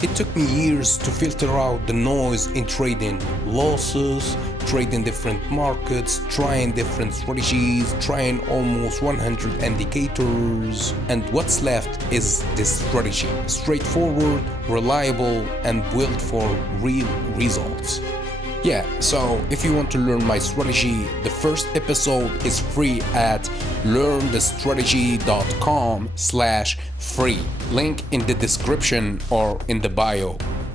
It took me years to filter out the noise in trading, losses, trading different markets, trying different strategies, trying almost 100 indicators, and what's left is this strategy, straightforward, reliable, and built for real results. Yeah, so if you want to learn my strategy, the first episode is free at learnthestrategy.com/free. Link in the description or in the bio.